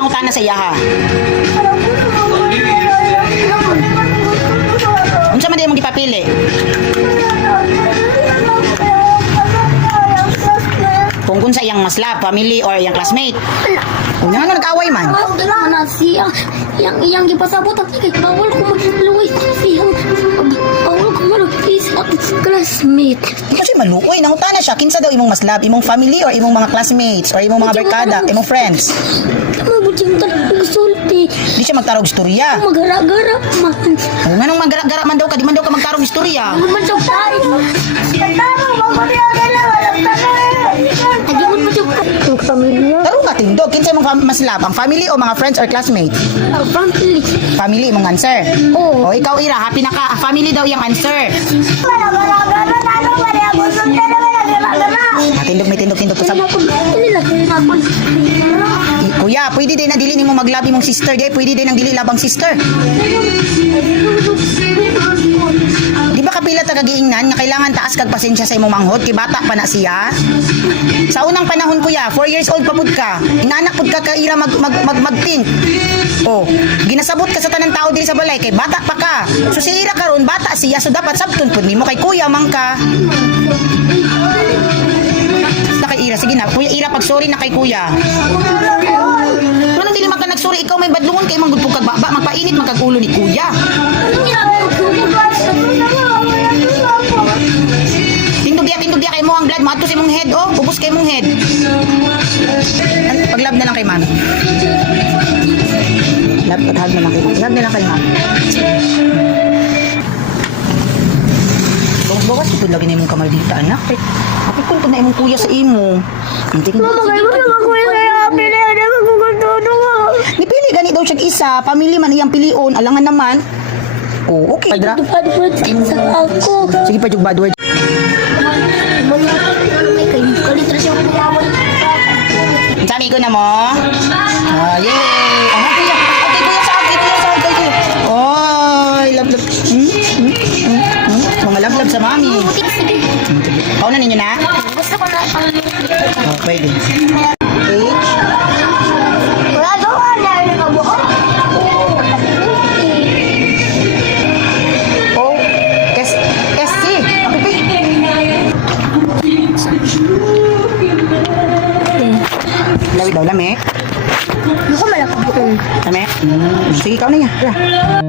pangutana sa iya ha. Unsa man di mo gipapili? Kung sa iyang masla, family or iyang classmate. Kung nga nag-away man. Mana siyang iyang gipasabot at bawal ko magluwi siyang bawal ko magluwi sa classmate. Kasi maluoy, nangutana siya. Kinsa daw imong mas love, imong family or imong mga classmates or imong mga barkada, imong friends. Mabot yung sulti. Di siya magtarog istorya. Magara-gara man. Kung nga nang magara-gara man daw ka, di man daw ka magtarog istorya. Naman siya tayo. Nagimot mo siya ang pamilya. Tarong ka tindog, kinsa imong mas love, ang family o mga friends or classmates? Family. Family imong answer. Oo. O ikaw Ira, happy na ka. Family daw yung answer. Tindog may tindog pa sa... Kuya, pwede din na dili nimo maglabi mong sister, di pwede din ang dili labang sister. Di ba kapila ta kagiingnan nga kailangan taas kag pasensya sa imong manghod kay bata pa na siya? Sa unang panahon kuya, 4 years old pa pud ka. Inanak pud ka Ira mag-think. Oh, ginasabot ka sa tanang tao diri sa balay kay bata pa ka. So si Ira karon bata siya, so dapat sabton pud nimo kay kuya man ka. Kay Ira, sige na. Kuya Ira, pag sorry na kay kuya. Ano dili man ka nagsorry, ikaw may badlungon kay manggud pug kag baba, magpainit magkagulo ni kuya. Tindog kay mo ang blood mo ato sa imong head oh, ubos kay imong head. Paglab na lang kay ma'am. Paghag na lang kay. Paghag na lang kay ma'am. Bawas ko lagi na imong kamay dito anak. Ako kun na imong kuya sa imo. Hindi ka. Mama, kayo mo naman kuya kaya pili na magugultudo mo. Nipili gani daw siya isa, pamilya man iyang pilion, alangan naman. Oh, okay dra. Padpad sa ako. Sige pa jug bad word. May kalitra siya kumawal. Sabi ko na mo. Ah, yay. Ang kuya. Okay kuya sa okay kuya. Oy, love. Mga love sa mami. Pauna ninyo na? Gusto ko na ang Oh, pwede. Age? wala doon na rin ang buo. Oh, SC. Okay. Lawid daw, lame. Ako malaki buo. Lame? Sige, ikaw na yan. Tara.